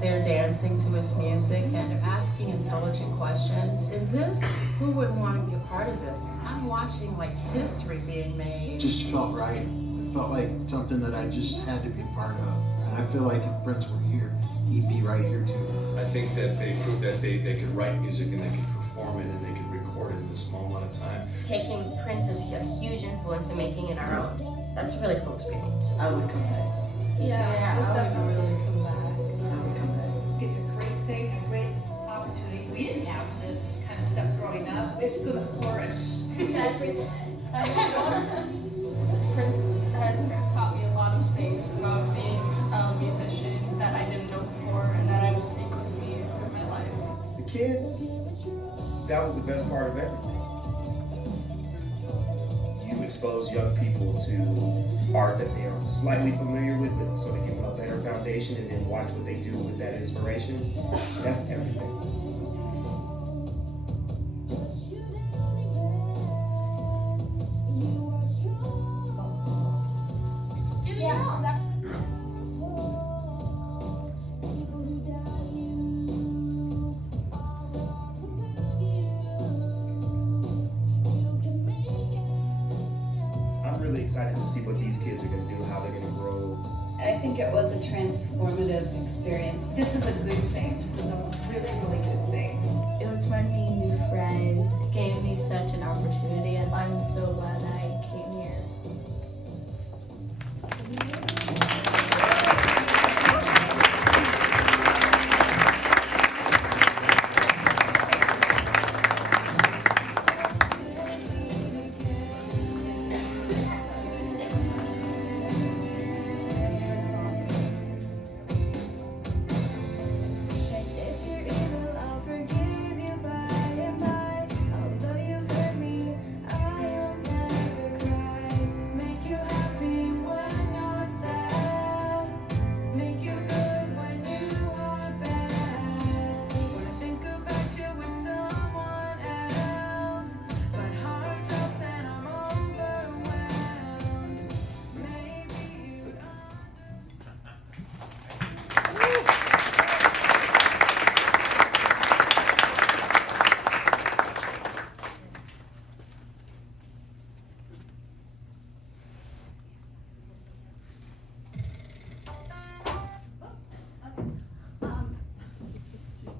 there dancing to his music and they're asking intelligent questions. Is this, who wouldn't want to be a part of this? I'm watching like history being made. It just felt right. It felt like something that I just had to be a part of. And I feel like if Prince were here, he'd be right here too. I think that they proved that they could write music and they could perform it and they could record it in this small amount of time. Taking Prince is a huge influence in making it our own. That's a really cool experience. I would come back. Yeah, I would really come back. I would come back. It's a great thing, a great opportunity. We didn't have this kind of stuff growing up. It's going to flourish. That's right. Prince has taught me a lot of things about being a musician that I didn't know before and that I will take with me through my life. The kids, that was the best part of everything. You expose young people to art that they are slightly familiar with, but so they give them a better foundation and then watch what they do with that inspiration. That's everything. I'm really excited to see what these kids are going to do, how they're going to grow. I think it was a transformative experience. This is a good thing. This is a really, really good thing. It was fun meeting new friends. It gave me such an opportunity, and I'm so glad I came here.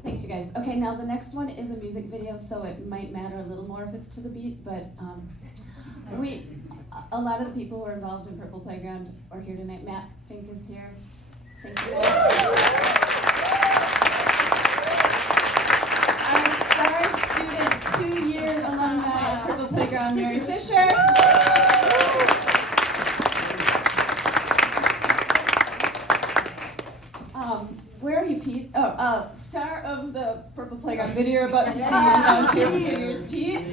Thanks, you guys. Okay, now the next one is a music video, so it might matter a little more if it's to the beat, but a lot of the people who are involved in Purple Playground are here tonight. Matt Fink is here. Thank you. Our star student, 2-year alumni of Purple Playground, Mary Fisher. Where are you, Pete? Oh, star of the Purple Playground video you're about to see and volunteer for 2 years, Pete.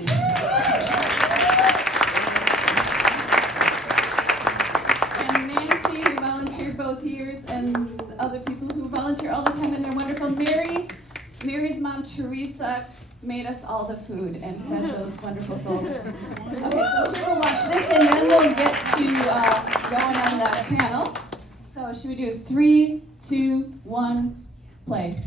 And Nancy, who volunteered both years, and the other people who volunteer all the time, and they're wonderful. Mary's mom, Teresa, made us all the food and fed those wonderful souls. Okay, so here we'll watch this, and then we'll get to going on the panel. So should we do 3, 2, 1, play.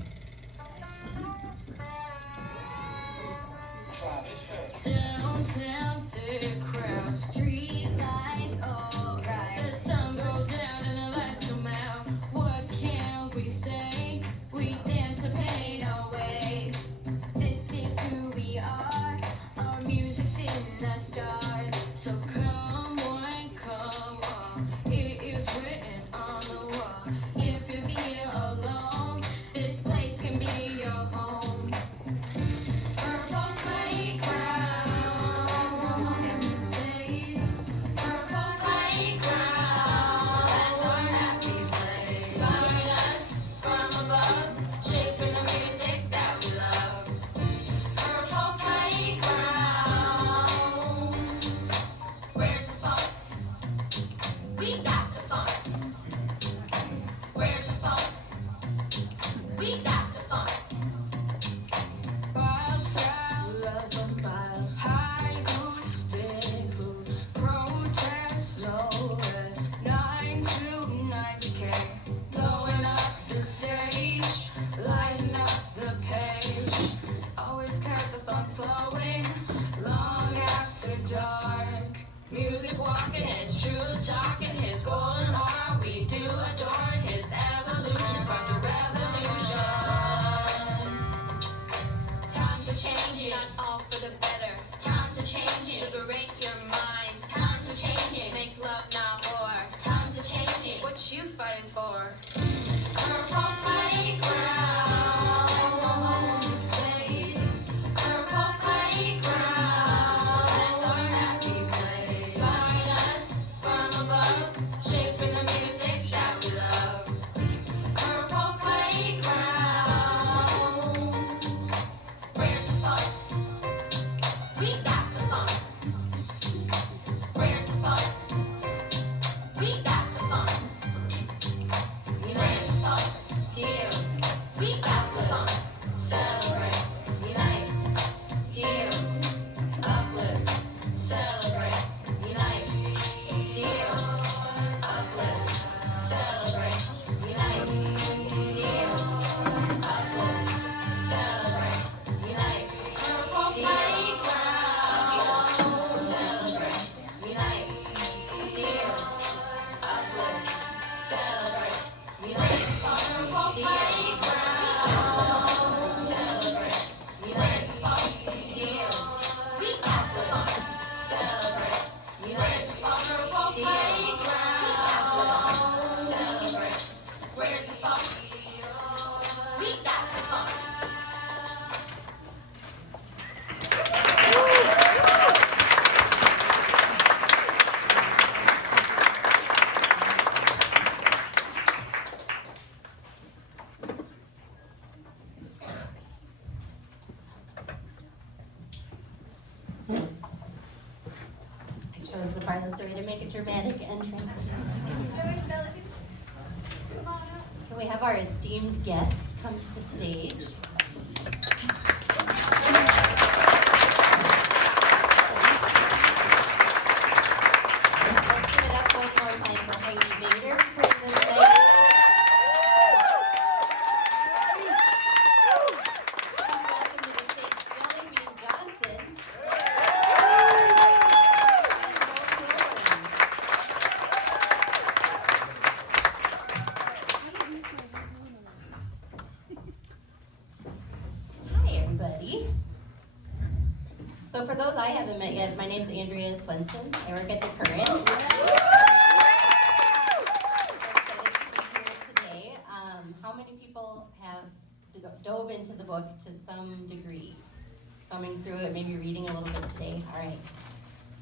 Downtown, thick crowd, street lights, all right. The sun goes down and the lights come out. What can we say? We dance to pain away. This is who we are. Our music's in the stars. So come on, come on. It is written on the wall. If you feel alone, this place can be your home. Purple playground, stays. Purple playground, that's our happy place. Find us from above, shaping the music that we love. Purple playground, where's the fun? We got the fun. Where's the fun? We got the fun. Wild child, love them miles. High hoops, big hoops. Protest, no rest. 9 to 90K. Blowing up the stage. was the farthest away to make a dramatic entrance. Can we have our esteemed guests come to the stage? Let's give it up one more time for Heidi Vader. Princess Heidi. Welcome to the stage, Jellybean Johnson. Hi, everybody. So for those I haven't met yet, my name's Andrea Swensson. I work at the Current. I'm excited to be here today. How many people have dove into the book to some degree? Coming through it, maybe reading a little bit today. All right.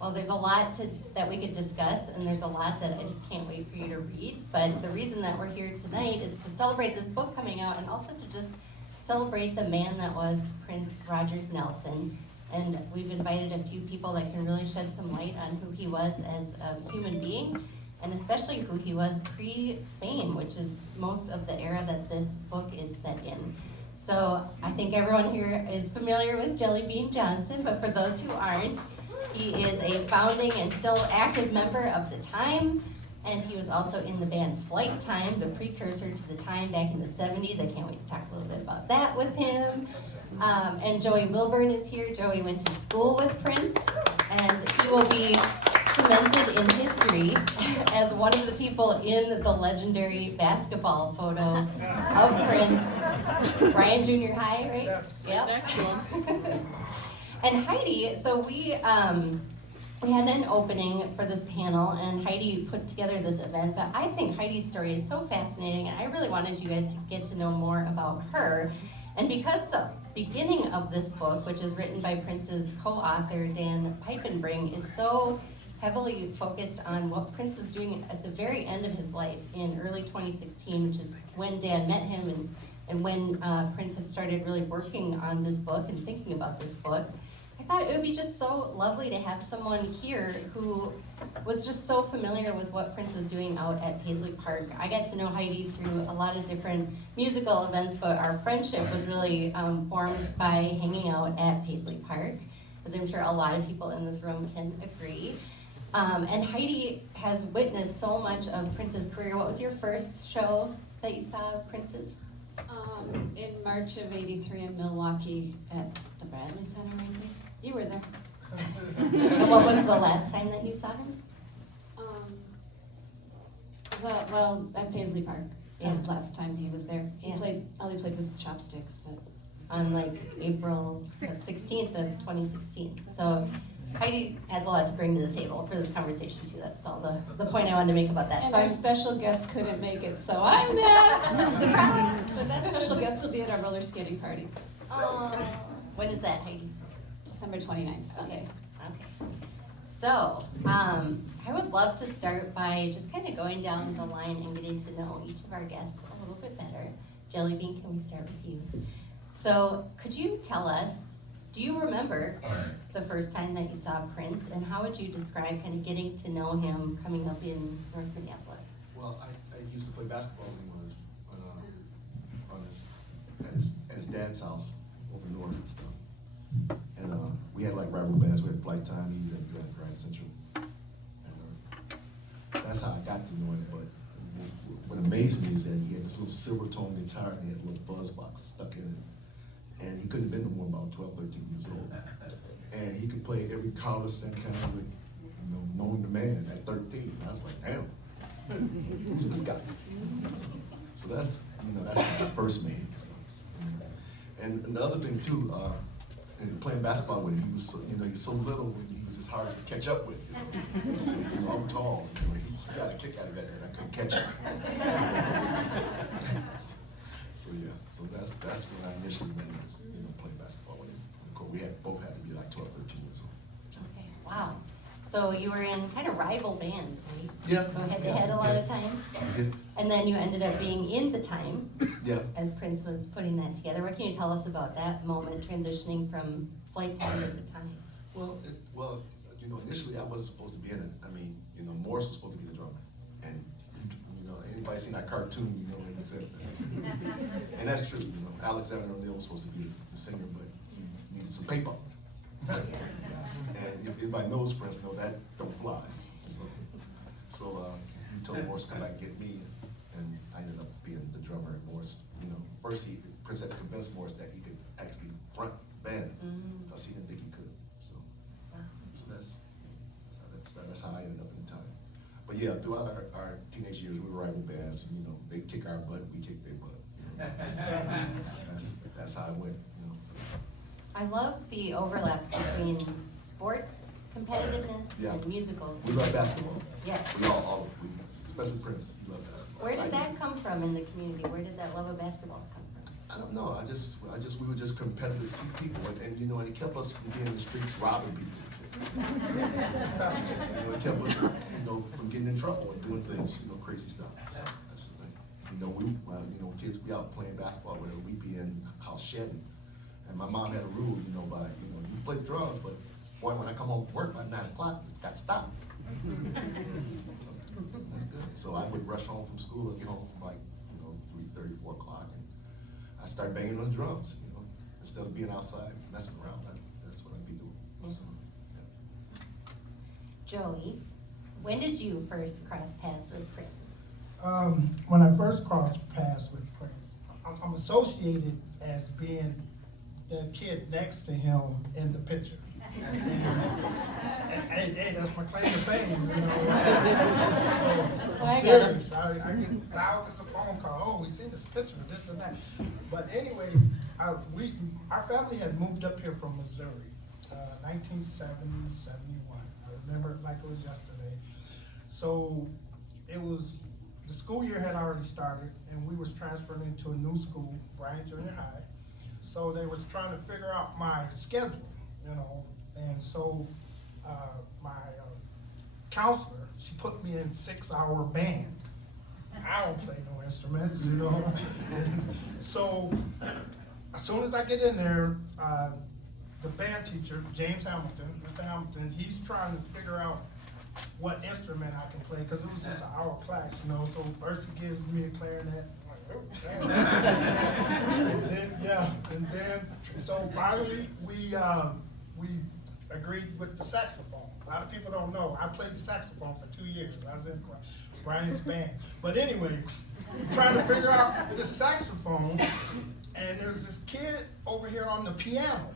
Well, there's a lot that we could discuss, and there's a lot that I just can't wait for you to read. But the reason that we're here tonight is to celebrate this book coming out, and also to just celebrate the man that was Prince Rogers Nelson. And we've invited a few people that can really shed some light on who he was as a human being, and especially who he was pre-fame, which is most of the era that this book is set in. So I think everyone here is familiar with Jellybean Johnson, but for those who aren't, he is a founding and still active member of The Time, and he was also in the band Flight Time, the precursor to The Time back in the 70s. I can't wait to talk a little bit about that with him. And Joey Wilburn is here. Joey went to school with Prince, and he will be cemented in history as one of the people in the legendary basketball photo of Prince. Brian Junior High, right? Yes. Yep. Next one. And Heidi, so we had an opening for this panel, and Heidi put together this event, but I think Heidi's story is so fascinating, and I really wanted you guys to get to know more about her. And because the beginning of this book, which is written by Prince's co-author, Dan Piepenbring, is so heavily focused on what Prince was doing at the very end of his life in early 2016, which is when Dan met him and when Prince had started really working on this book and thinking about this book, I thought it would be just so lovely to have someone here who was just so familiar with what Prince was doing out at Paisley Park. I got to know Heidi through a lot of different musical events, but our friendship was really formed by hanging out at Paisley Park, as I'm sure a lot of people in this room can agree. And Heidi has witnessed so much of Prince's career. What was your first show that you saw of Prince's? In March of '83 in Milwaukee at the Bradley Center, I think. You were there. And what was the last time that you saw him? Well, at Paisley Park. Yeah. The last time he was there. He Yeah. played, all he played was the Chopsticks, but. On like April 16th of 2016. So Heidi has a lot to bring to the table for this conversation too. That's all the point I wanted to make about that. And So our special guest couldn't make it, so I'm there. Surprise! But that special guest will be at our roller skating party. When is that, Heidi? December 29th, Sunday. Okay. So, I would love to start by just kind of going down the line and getting to know each of our guests a little bit better. Jellybean, can we start with you? So, could you tell us, do you remember the first time that you saw Prince, and how would you describe kind of getting to know him coming up in North Minneapolis? Well, I used to play basketball when he was at his dad's house over north and stuff. And we had like rival bands. We had Flight Time. He was at Grand Central. And that's how I got to know him. But what amazed me is that he had this little silver tone guitar and he had a little fuzz box stuck in it. And he couldn't have been no more about 12, 13 years old. And he could play every color, same kind of, knowing the man at 13. And I was like, damn, who's this guy? So that's, that's when I first made it. So. And the other thing too, and playing basketball with him, he was so, he's so little, he was just hard to catch up with. I'm tall, he got a kick out of that, and I couldn't catch him. So yeah, so that's when I initially went and played basketball with him. Of course, we both had to be like 12, 13 years old. Okay, wow. So you were in kind of rival bands, right? Yeah. Go head to head a lot of times. Yeah. And then you ended up being in The Time. Yeah. As Prince was putting that together. What can you tell us about that moment, transitioning from Flight Time to The Time? Well, you know, initially I wasn't supposed to be in it. I mean, you know, Morris was supposed to be the drummer. And, you know, anybody seen that cartoon, you know, he said that. And that's true, you know, Alexander O'Neill was supposed to be the singer, but he needed some paper. And if anybody knows Prince, know that don't fly. So he told Morris to come back and get me, and I ended up being the drummer at Morris. You know, first Prince had to convince Morris that he could actually front the band, because he didn't think he could. So that's how I ended up in time. But yeah, throughout our teenage years, we were rival bands. You know, they kick our butt, we kick their butt. You know, that's how it went. You know. So. I love the overlaps between sports competitiveness and musical. We love basketball. Yeah. We all especially Prince, we love basketball. Where did that come from in the community? Where did that love of basketball come from? I don't know. We were just competitive people, and you know, and it kept us from being in the streets robbing people. You know, it kept us, you know, from getting in trouble and doing things, you know, crazy stuff. So that's the thing. You know, kids be out playing basketball, whatever. We be in house shedding. And my mom had a rule, you know, you play drums, but boy, when I come home from work by 9 o'clock, it's got to stop. So, that's good. So I would rush home from school and get home from 3:30, 4 o'clock, and I start banging on the drums, you know, instead of being outside messing around. That's what I'd be doing. So, yeah. Joey, when did you first cross paths with Prince? When I first crossed paths with Prince, I'm associated as being the kid next to him in the picture. Hey, that's my claim to fame, you know. That's I'm why serious. I get thousands of phone calls. Oh, we see this picture, this and that. But anyway, our family had moved up here from Missouri, 1970, 71. I remember it like it was yesterday. So the school year had already started, and we was transferred into a new school, Bryan Junior High. So they was trying to figure out my schedule, you know, and so my counselor, she put me in 6-hour band. I don't play no instruments, you know. So as soon as I get in there, the band teacher, Mr. Hamilton, he's trying to figure out what instrument I can play, because it was just an hour class, you know. So first he gives me a clarinet. And then so finally we agreed with the saxophone. A lot of people don't know, I played the saxophone for 2 years. I was in Brian's band. But anyway, trying to figure out the saxophone, and there's this kid over here on the piano,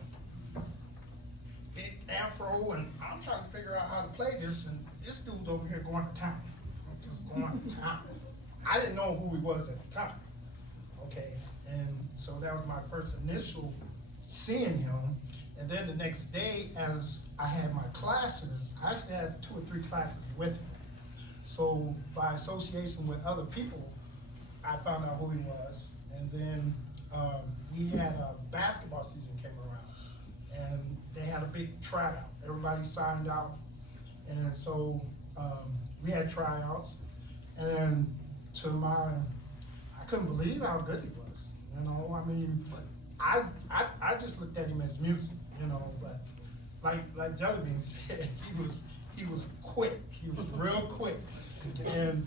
big afro, and I'm trying to figure out how to play this, and this dude's over here going to town. Just going to town. I didn't know who he was at the time. Okay, and so that was my first initial seeing him. And then the next day, as I had my classes, I actually had 2 or 3 classes with him. So by association with other people, I found out who he was. And then we had a basketball season came around, and they had a big tryout. Everybody signed out, and so we had tryouts. And I couldn't believe how good he was. You know, I mean, I just looked at him as music, you know, but like Jellybean said, he was quick. He was real quick. And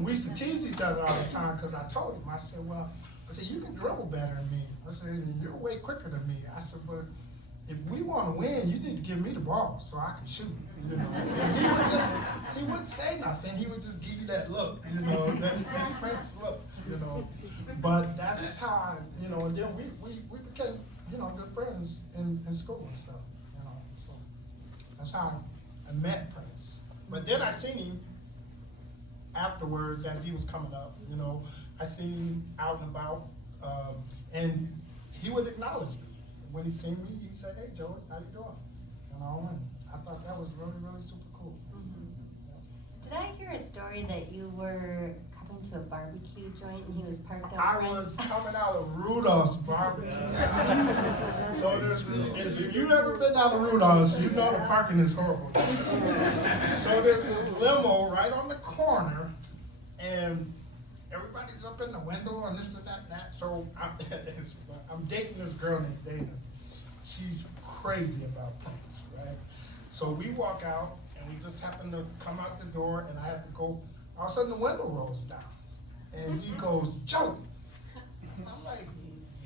we used to tease each other all the time, because I told him, I said, you can dribble better than me. I said, you're way quicker than me. I said, but if we want to win, you need to give me the ball so I can shoot. You know, and he wouldn't say nothing. He would just give you that look, you know, that Prince look, you know. But that's just how I, you know. And then we became, you know, good friends in school and stuff, you know. So that's how I met Prince. But then I seen him afterwards as he was coming up, you know. I seen him out and about, and he would acknowledge me. When he seen me, he said, "Hey, Joey, how you doing?" You know, and I thought that was really, really super cool. Did I hear a story that you were coming to a barbecue joint and he was parked out I front? was coming out of Rudolph's barbecue. So if you've ever been down to Rudolph's, you know the parking is horrible. So there's this limo right on the corner, and everybody's up in the window and this and that and that. So I'm dating this girl named Dana. She's crazy about Prince, right? So we walk out, and we just happen to come out the door, and I have to go, all of a sudden the window rolls down. And he goes, Joe. I'm like,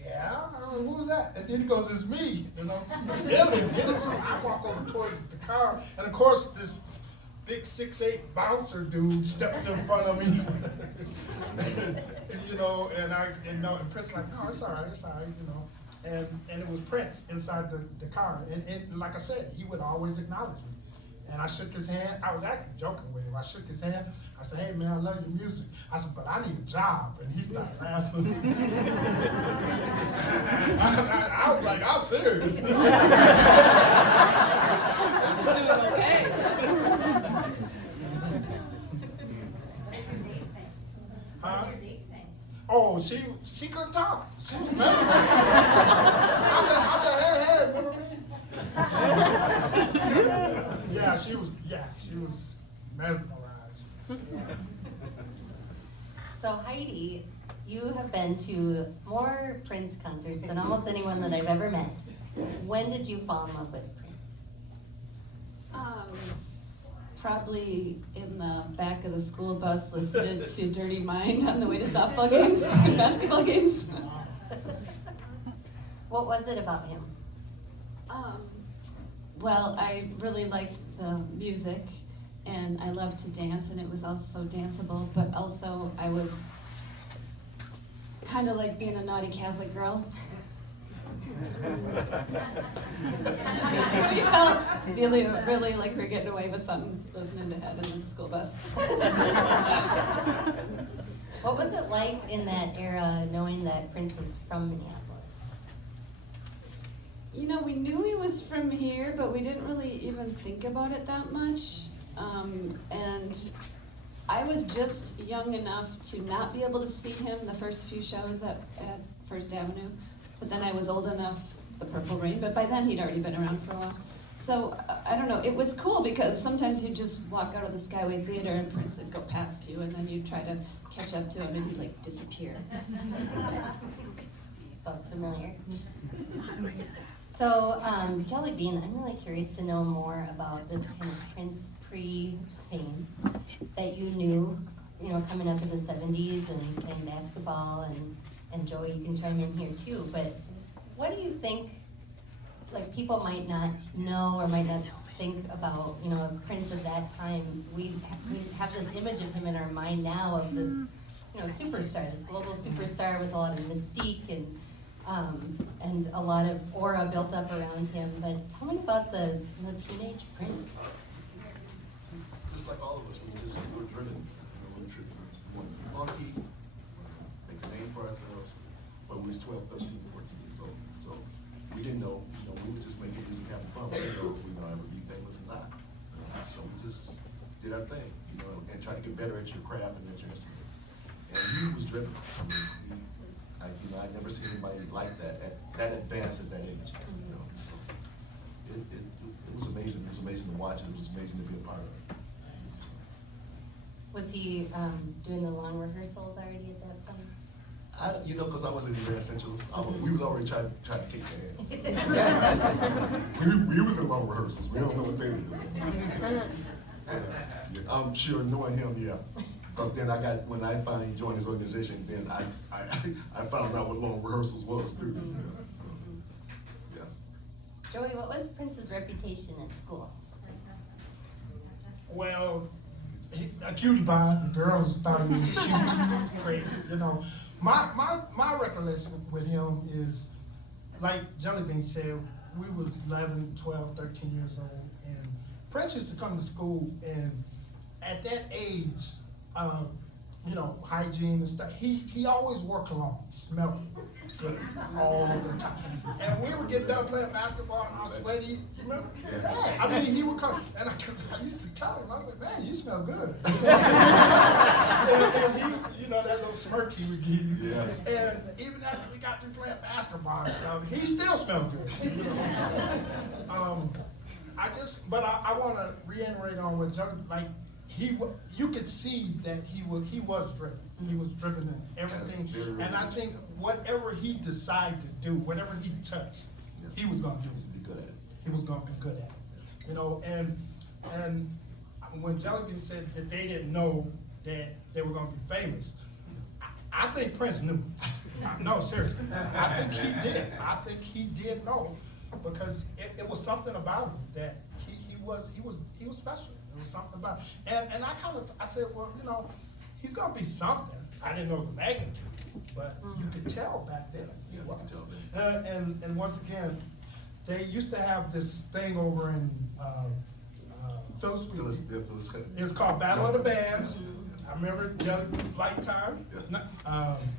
yeah, who's that? And then he goes, it's me. You know, still didn't get it. So I walk over towards the car, and of course this big 6'8" bouncer dude steps in front of me. and, you know, and Prince like, no, it's all right, you know. And it was Prince inside the car. And like I said, he would always acknowledge me. And I shook his hand. I was actually joking with him. I shook his hand. I said, hey man, I love your music. I said, but I need a job. And he started laughing. I was like, I'm serious. He's doing okay. Huh? Oh, she couldn't talk. She was mesmerized. I said, hey, remember me? Yeah, she was mesmerized. So Heidi, you have been to more Prince concerts than almost anyone that I've ever met. When did you fall in love with Prince? Probably in the back of the school bus listening to Dirty Mind on the way to softball games and basketball games. What was it about him? Well, I really liked the music, and I loved to dance, and it was also danceable, but also I was kind of like being a naughty Catholic girl. We felt really like we're getting away with something listening to Ed in the school bus. What was it like in that era, knowing that Prince was from Minneapolis? You know, we knew he was from here, but we didn't really even think about it that much. And I was just young enough to not be able to see him the first few shows at First Avenue. But then I was old enough, the Purple Rain, but by then he'd already been around for a while. So, I don't know, it was cool because sometimes you'd just walk out of the Skyway Theater and Prince would go past you, and then you'd try to catch up to him and he'd like disappear. Sounds familiar. So, Jellybean, I'm really curious to know more about this kind of Prince pre-fame that you knew, you know, coming up in the 70s and playing basketball, and Joey, you can chime in here too, but what do you think, like, people might not know or might not think about, you know, Prince of that time? We have this image of him in our mind now of this, you know, superstar, this global superstar with a lot of mystique and a lot of aura built up around him. But tell me about the teenage Prince. Just like all of us, we were driven. We were driven. We wanted to be funky, make a name for ourselves. But we was 12, 13, 14 years old. So we didn't know, we were just making music, having fun. We didn't know if we were gonna ever be famous or not. So we just did our thing, and tried to get better at your craft and at your instrument. And he was driven. I'd never seen anybody like that, that advanced at that age. So it was amazing. It was amazing to watch it. It was amazing to be a part of it. Was he doing the long rehearsals already at that point? Because I was in the Grand Central, we was already trying to kick their ass. we was in long rehearsals. We don't know what they were doing. I'm sure knowing him, yeah. Because then when I finally joined his organization, then I found out what long rehearsals was too. So, yeah. Joey, what was Prince's reputation at school? Well, a cutie pie. The girls thought he was cute, crazy. My recollection with him is, like Jellybean said, we was 11, 12, 13 years old, and Prince used to come to school, and at that age, hygiene and stuff. He always wore cologne, smelled good all the time. And we would get done playing basketball and I was sweaty. You remember? Yeah. I mean, he would come, and I used to tell him, I was like, man, you smell good. and he, that little smirk he would give you. Yeah. And even after we got through playing basketball and stuff, he still smelled good. I want to reiterate on what Joe, like, you could see that he was driven. He was driven in everything. And I think whatever he decided to do, whatever he touched, he was going to do. Be good at it. He was going to be good at it. you know, and when Jellybean said that they didn't know that they were gonna be famous, I think Prince knew. No, seriously, I think he did. I think he did know, because it was something about him that he was special. It was something about him. And I said, well, you know, he's gonna be something. I didn't know the magnitude, but you could tell back then. Yeah, you can tell then. And once again, they used to have this thing over in Phyllis. It's called Battle of the Bands. I remember Flight Time,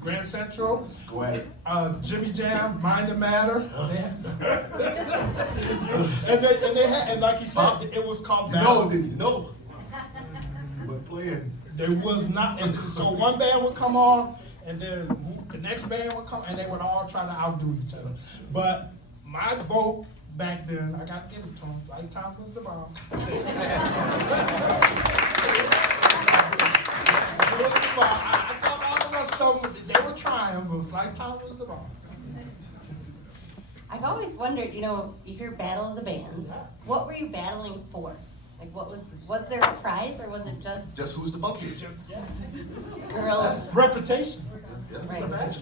Grand Central, Go ahead. Jimmy Jam, Mind the Matter. and like he said, it was called Battle. You know. But playing. There was not, and so one band would come on, and then the next band would come, and they would all try to outdo each other. But my vote back then, I got to give it to them. Flight Time was the bomb. I thought all of us, so they were trying, but Flight Time was the bomb. I've always wondered, you know, you hear Battle of the Bands. What were you battling for? Like, was there a prize, or was it just who's the funkiest? Girls? Reputation. Yeah. Right.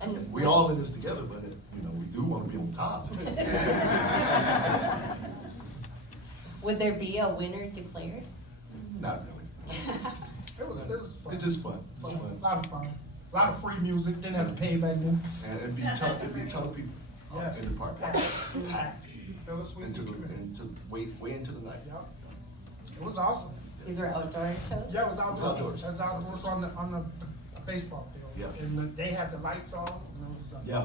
And we all in this together, but you know, we do want to be on top. Would there be a winner declared? Not really. It was fun. It's just fun. It's A fun. lot of fun. A lot of free music. Didn't have to pay back then. And it'd be a ton of people Yes. in the park. Packed. Phyllis Sweet. Way into the night. Yep. It was awesome. These were outdoor shows? Yeah, it was outdoors. outdoors. It was outdoors on the baseball field. Yeah. And they had the lights on. And it was, Yeah.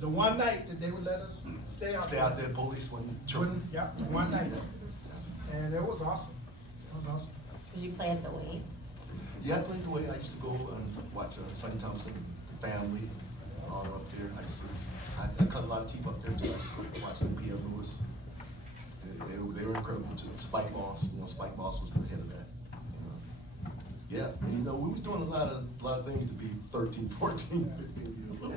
the one night that they would let us stay out there. Police wouldn't children. Yeah, one night. And it was awesome. It was awesome. Did you play at the Wade? Yeah, I played the way I used to go and watch Sonny Thompson, the family, all up there. I cut a lot of teeth up there too. Watching P.L. Lewis. They were incredible too. Spike Moss, Spike Moss was the head of that. Yeah, and we was doing a lot of things to be 13, 14, 15 years old.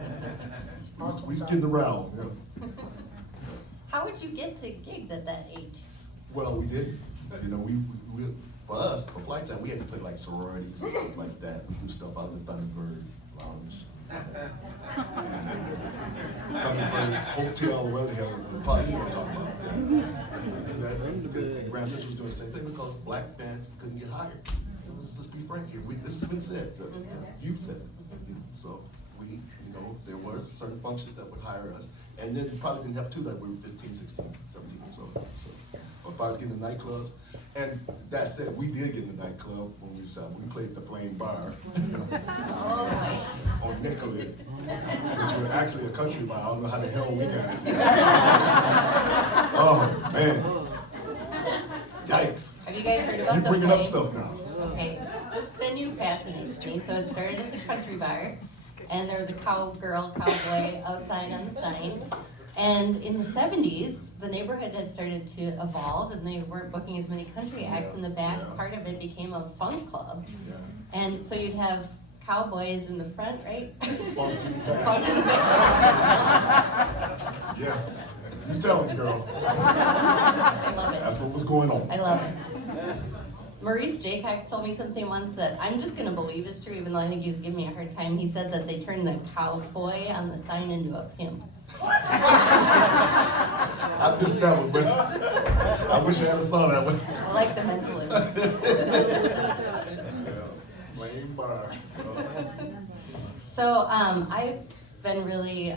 We was getting around. Yeah. How would you get to gigs at that age? Well, we did. We for us, for Flight Time, we had to play like sororities and stuff like that. Do stuff out of the Thunderbird Lounge. Thunderbird Hotel, whatever the hell the party you were talking about. And Grand Central was doing the same thing because black bands couldn't get hired. Let's be frank here. This has been said. You said it. So we, there were certain functions that would hire us. And then it probably didn't have to that we were 15, 16, 17 years old. So if I was getting the nightclubs, and that said, we did get in the nightclub when we played the Plain Bar on Nicollet, which was actually a country bar. I don't know how the hell we got it. Oh man, yikes! Have you guys heard about You the bringing up Plain? stuff now. Okay, this venue fascinates me. So it started as a country bar, and there was a cowboy outside on the sign. And in the 70s, the neighborhood had started to evolve, and they weren't booking as many country acts, and the back part of it became a funk club. And so you'd have cowboys in the front, right? Funk in the back. Funk in the back. Yes, you tell me, girl. I love it. That's what was going on. I love it. Maurice Jaycox told me something once that I'm just going to believe is true, even though I think he was giving me a hard time. He said that they turned the cowboy on the sign into a pimp. I missed that one, but I wish I had saw that one. I like the mentalism. Plain bar. So I've been really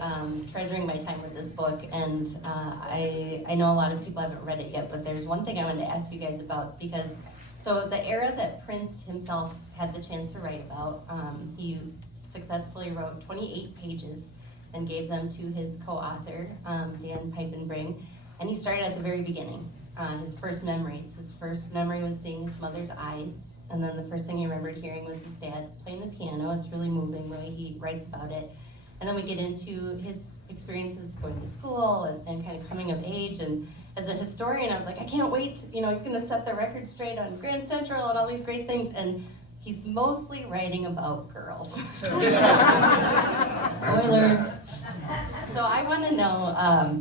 treasuring my time with this book, and I know a lot of people haven't read it yet, but there's one thing I wanted to ask you guys about, because so the era that Prince himself had the chance to write about, he successfully wrote 28 pages and gave them to his co-author, Dan Piepenbring, and he started at the very beginning, his first memories. His first memory was seeing his mother's eyes, and then the first thing he remembered hearing was his dad playing the piano. It's really moving the way he writes about it. And then we get into his experiences going to school and kind of coming of age. And as a historian, I was like, I can't wait. He's going to set the record straight on Grand Central and all these great things. And he's mostly writing about girls. Spoilers. So I want to know,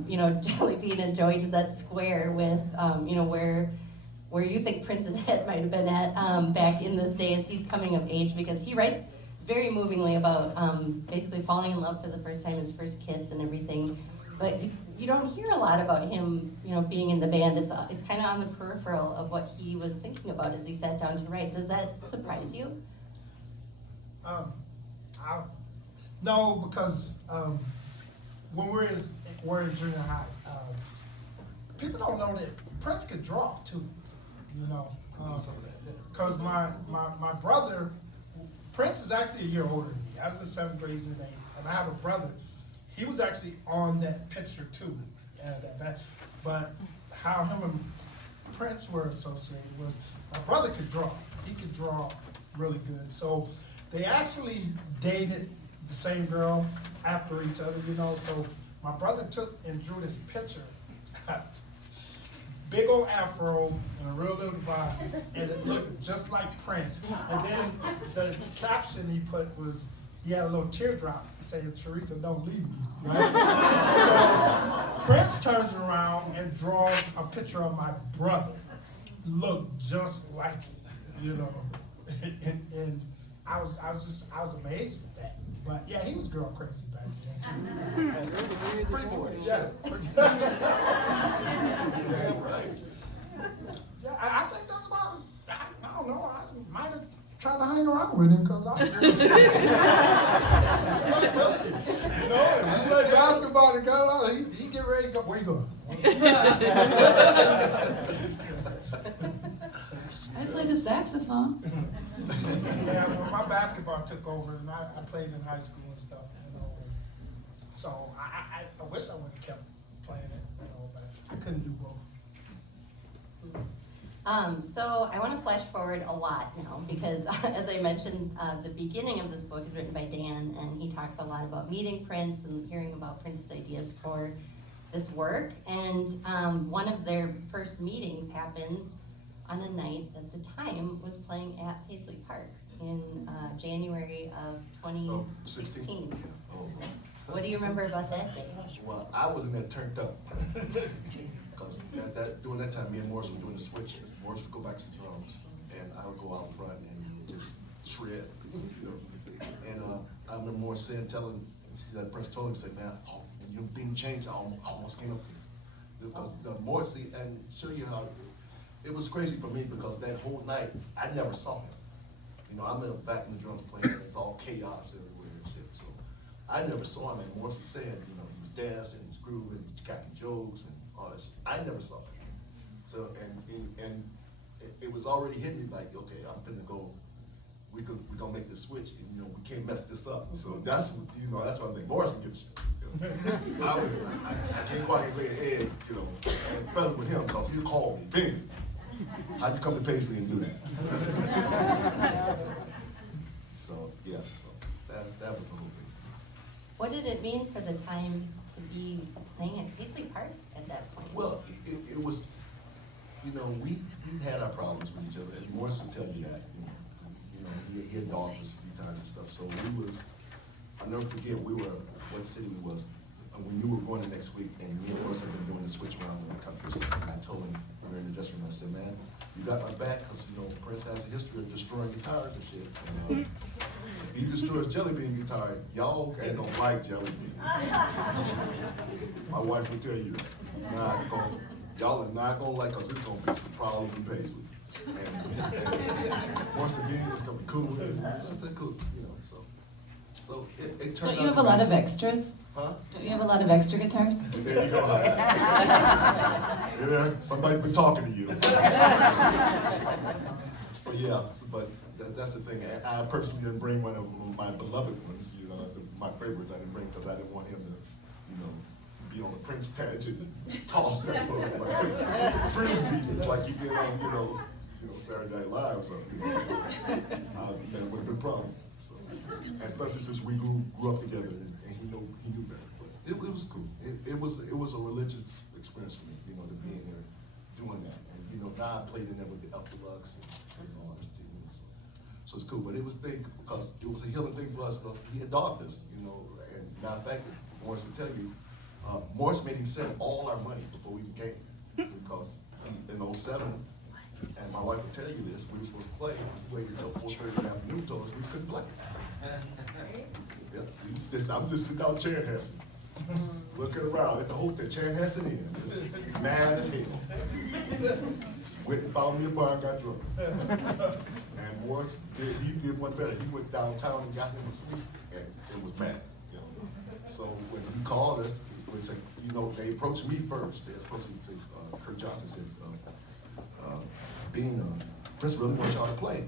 Jellybean and Joey, does that square with, where you think Prince's head might have been at back in this day as he's coming of age? Because he writes very movingly about basically falling in love for the first time, his first kiss and everything. But you don't hear a lot about him, being in the band. It's kind of on the peripheral of what he was thinking about as he sat down to write. Does that surprise you? No, because when we're in junior high, people don't know that Prince could draw too, because my brother, Prince is actually a year older than me. I was in 7th grade and I have a brother. He was actually on that picture too, but how him and Prince were associated was my brother could draw. He could draw really good. So they actually dated the same girl after each other, so my brother took and drew this picture. Big old afro and a real little body, and it looked just like Prince. And then the caption he put was, he had a little teardrop saying, "Teresa, don't leave me," right? So Prince turns around and draws a picture of my brother, looked just like him, and I was amazed with that. But yeah, he was girl crazy back then too. Pretty boy, yeah. Yeah, I think that's why. I don't know. I might have tried to hang around with him because I was when you play basketball together, he get ready to go. Where you going? I play the saxophone. Yeah, when my basketball took over, and I played in high school and stuff, so I wish I would have kept playing it, but I couldn't do both. So I want to flash forward a lot now because, as I mentioned, the beginning of this book is written by Dan, and he talks a lot about meeting Prince and hearing about Prince's ideas for this work. And one of their first meetings happens on a night that the time was playing at Paisley Park in January of 2016. What do you remember about that day? Well, I wasn't that turned up. Because during that time, me and Morris were doing the switch. Morris would go back to drums, and I would go out front and just shred. And I remember Morris telling, that Prince told him, said, "Man, when you're being changed, I almost came up here." Because Morris, and show you how, it was crazy for me because that whole night, I never saw him. I'm in the back in the drums playing, and it's all chaos everywhere and shit. So I never saw him, and Morris was saying, he was dancing, he was grooving, he was cracking jokes and all that shit. I never saw him. So, and it was already hitting me like, okay, I'm finna go, we're gonna make this switch, and we can't mess this up. So that's that's why I think Morris can get shit. I can't go out here and lay a head, and feather with him because he'll call me, "Bing, how'd you come to Paisley and do that?" So yeah, so that was the whole thing. What did it mean for the time to be playing at Paisley Park at that point? Well, it was, we had our problems with each other, and Morris will tell you that. He had dogged us a few times and stuff. So I'll never forget, what city we was, when you were going the next week, and me and Morris had been doing the switch around in the country. So I told him, we were in the dressing room, I said, "Man, you got my back, because Prince has a history of destroying guitars and shit. And, if he destroys Jellybean guitar, y'all ain't gonna like Jellybean." My wife would tell you that. Y'all are not gonna like, because it's gonna be some problems in Paisley. And once again, it's gonna be cool. And I said, cool, So it turned out. Don't you have a lot of extras? Huh? Don't you have a lot of extra guitars? There you go. Yeah, somebody's been talking to you. But yeah, that's the thing. I purposely didn't bring one of my beloved ones, my favorites. I didn't bring because I didn't want him to, be on the Prince tangent and toss that book like frisbee. It's like you get on, Saturday Night Live or something. That would have been a problem. So, especially since we grew up together, and he knew better. But it was cool. It was a religious experience for me, to be in there doing that. And now I played in there with the Elfdeluxe and all this too. So it's cool. But it was a thing because it was a healing thing for us because he had dogged us, and matter of fact, Morris would tell you, Morris made him send all our money before we came, because in '07, and my wife will tell you this, we were supposed to play, we waited until 4:30 in the afternoon, told us we couldn't play. Yeah, I'm just sitting out Chanhassen, looking around at the hotel, Chanhassen Inn, just mad as hell. Went and found me a bar and got drunk. And Morris, he did one better. He went downtown and got him a suite, and it was mad. You know? So when he called us, which, you know, they approached me first. They approached me and said, Kurt Johnson said, being Prince really wants y'all to play.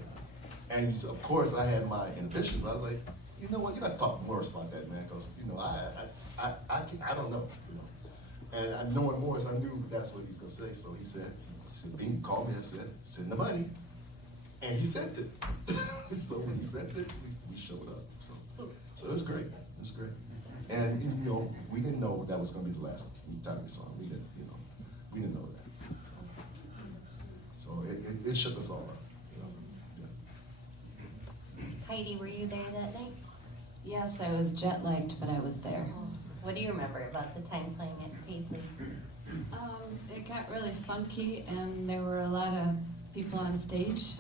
And of course, I had my inhibitions. I was like, you know what? You got to talk to Morris about that, man, because you know I don't know. You know, and I knowing Morris, I knew that's what he's gonna say. So he said, Bean called me and said, send the money, and he sent it. So when he sent it, we showed up. So it was great. It was great. And you know, we didn't know that was gonna be the last time we saw him. We didn't, you know, we didn't know that. So it shook us all up. Heidi, were you there that night? Yes, I was jet lagged, but I was there. What do you remember about the time playing at Paisley? It got really funky, and there were a lot of people on stage.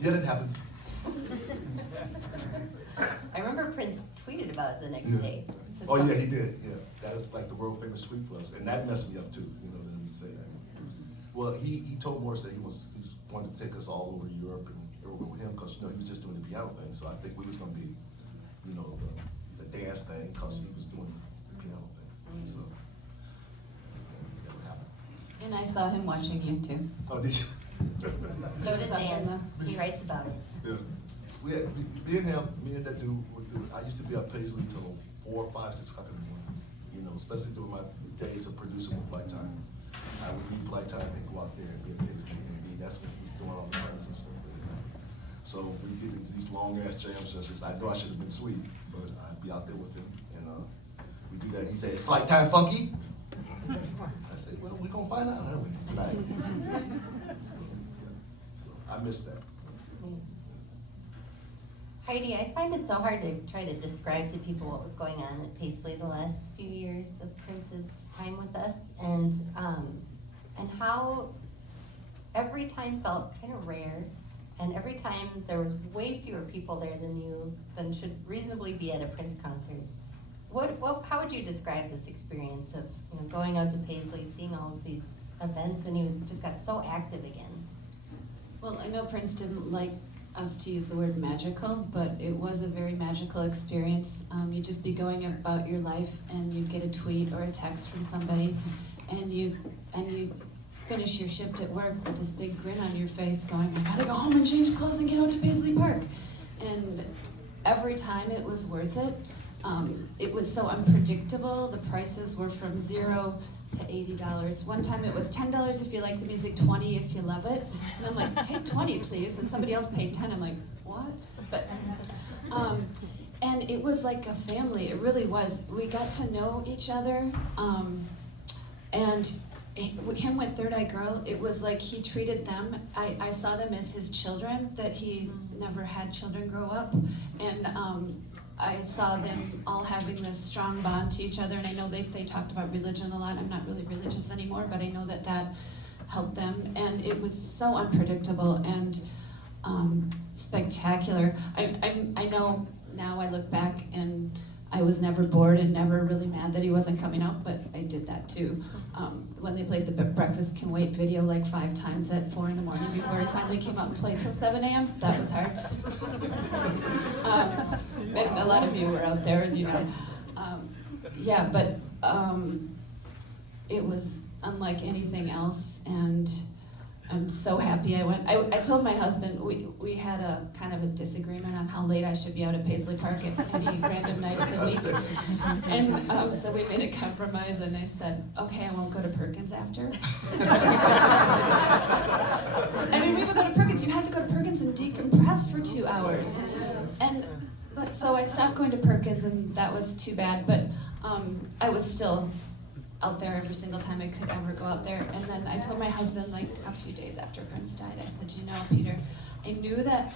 Yeah, that happens. I remember Prince tweeted about it the next day. Said Oh yeah, something. he did. Yeah, that was like the world famous tweet for us, and that messed me up too. You know, that he say that. Well, he told Morris that he's wanted to take us all over Europe and everywhere with him, because you know he was just doing the piano thing. So I think we was gonna be, you know, the dance thing, because he was doing the piano thing. So that would happen. And I saw him watching you too. Oh, did you? So did Dan. He writes about it. Yeah. We had, me and him, me and that dude, I used to be up Paisley till 4, 5, 6 o'clock in the morning. You know, especially during my days of producing with Flight Time. I would leave Flight Time and go out there and be at Paisley, and that's when he was doing all the parties and stuff. So we did these long ass jam sessions. I know I should have been sweet, but I'd be out there with him, and we do that. He said, "Is Flight Time funky?" I said, "Well, we're gonna find out, aren't we, tonight?" So I missed that. Heidi, I find it so hard to try to describe to people what was going on at Paisley the last few years of Prince's time with us, and how every time felt kind of rare, and every time there was way fewer people there than should reasonably be at a Prince concert. How would you describe this experience of going out to Paisley, seeing all of these events when you just got so active again? Well, I know Prince didn't like us to use the word magical, but it was a very magical experience. You'd just be going about your life, and you'd get a tweet or a text from somebody, and you finish your shift at work with this big grin on your face, going, "I gotta go home and change clothes and get out to Paisley Park." And every time it was worth it. It was so unpredictable. The prices were from $0 to $80. One time it was $10 if you like the music, $20 if you love it. And I'm like, take 20 please. And somebody else paid 10. I'm like, what? But, and it was like a family. It really was. We got to know each other. And him with Third Eye Girl, it was like he treated them, I saw them as his children, that he never had children grow up. And I saw them all having this strong bond to each other, and I know they talked about religion a lot. I'm not really religious anymore, but I know that helped them, and it was so unpredictable and spectacular. I know now I look back, and I was never bored and never really mad that he wasn't coming out, but I did that too. When they played the Breakfast Can Wait video like 5 times at 4 in the morning before it finally came out and played till 7 a.m., that was hard. And a lot of you were out there, and yeah, but it was unlike anything else, and I'm so happy I went. I told my husband, we had a kind of a disagreement on how late I should be out at Paisley Park at any random night of the week. And so we made a compromise, and I said, okay, I won't go to Perkins after. I mean, we would go to Perkins. You had to go to Perkins and decompress for 2 hours. But so I stopped going to Perkins, and that was too bad, but I was still out there every single time I could ever go out there. And then I told my husband, like a few days after Prince died, I said, Peter, I knew that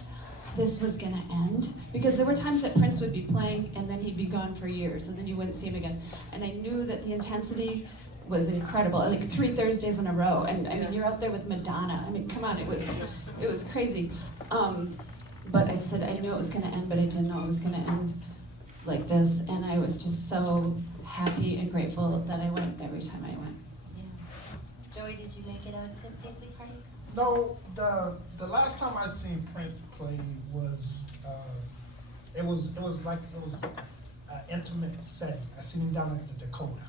this was gonna end, because there were times that Prince would be playing and then he'd be gone for years and then you wouldn't see him again. And I knew that the intensity was incredible, like 3 Thursdays in a row. And I mean, you're out there with Madonna. I mean, come on, it was crazy. But I said, I knew it was gonna end, but I didn't know it was gonna end like this. And I was just so happy and grateful that I went every time I went. Yeah. Joey, did you make it out to Paisley Park? No, the last time I seen Prince play was it was an intimate setting. I seen him down at the Dakota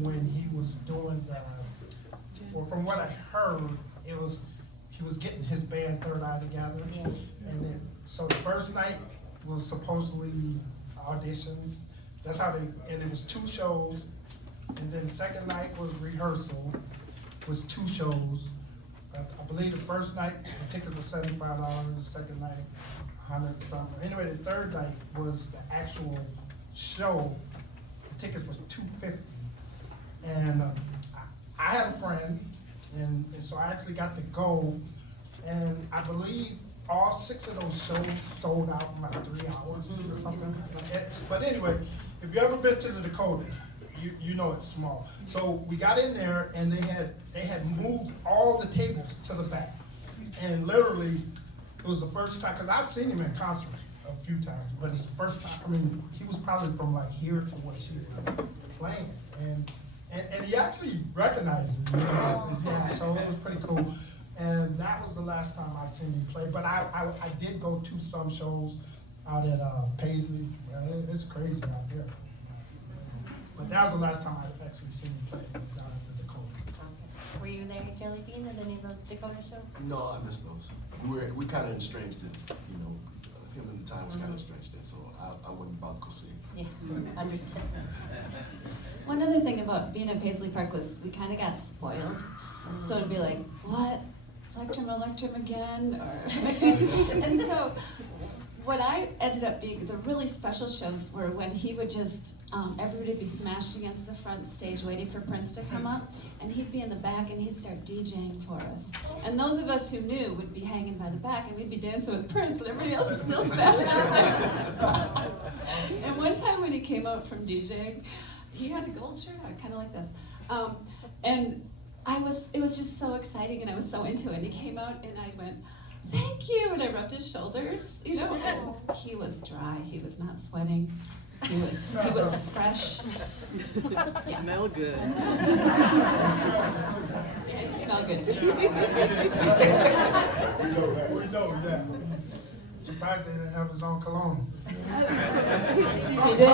when he was doing well, from what I heard, he was getting his band Third Eye together. Yeah. And so the first night was supposedly auditions. That's how and it was 2 shows. And then the second night was rehearsal, was 2 shows. I believe the first night, the ticket was $75, the second night, $100 something. Anyway, the third night was the actual show. The tickets was $250. And I had a friend, and so I actually got to go, and I believe all 6 of those shows sold out in like 3 hours or something. But anyway, if you ever been to the Dakota, you know it's small. So we got in there, and they had moved all the tables to the back, and literally it was the first time, because I've seen him in concert a few times, but it's the first time. I mean, he was probably from like here to where she was playing, and he actually recognized me. Yeah, so it was pretty cool. And that was the last time I seen him play. But I did go to some shows out at Paisley. It's crazy out there. But that was the last time I actually seen him play down at the Dakota. Okay. Were you there, Jellybean, at any of those Dakota shows? No, I missed those. We kind of estranged it, you know. Him and the time was kind of estranged it, so I wasn't about to go see him. Yeah, understood. One other thing about being at Paisley Park was we kind of got spoiled. So it'd be like, what? Electrum again? And so what I ended up being, the really special shows were when he would just, everybody would be smashed against the front stage waiting for Prince to come up, and he'd be in the back and he'd start DJing for us. And those of us who knew would be hanging by the back, and we'd be dancing with Prince, and everybody else is still smashed out there. And one time when he came out from DJing, he had a gold shirt on, kind of like this. And it was just so exciting, and I was so into it. And he came out, and I went, thank you, and I rubbed his shoulders, you know, and he was dry, he was not sweating, he was fresh. Yeah. Smell good. Yeah, he smelled good too. We know that. Surprised they didn't have his own cologne. He did.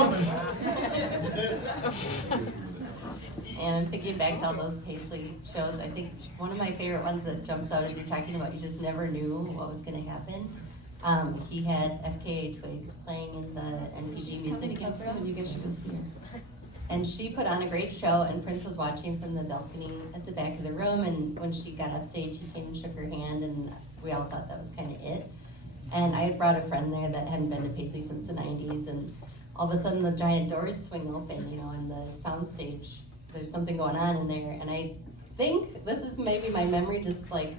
And I'm thinking back to all those Paisley shows. I think one of my favorite ones that jumps out as you're talking about, you just never knew what was going to happen. He had FKA Twigs playing in the NPG Music Club room. You guys should go see her. And she put on a great show, and Prince was watching from the balcony at the back of the room. And when she got off stage, he came and shook her hand, and we all thought that was kind of it. And I had brought a friend there that hadn't been to Paisley since the 90s, and all of a sudden the giant doors swing open, you know, and the sound stage, there's something going on in there. And I think, this is maybe my memory just like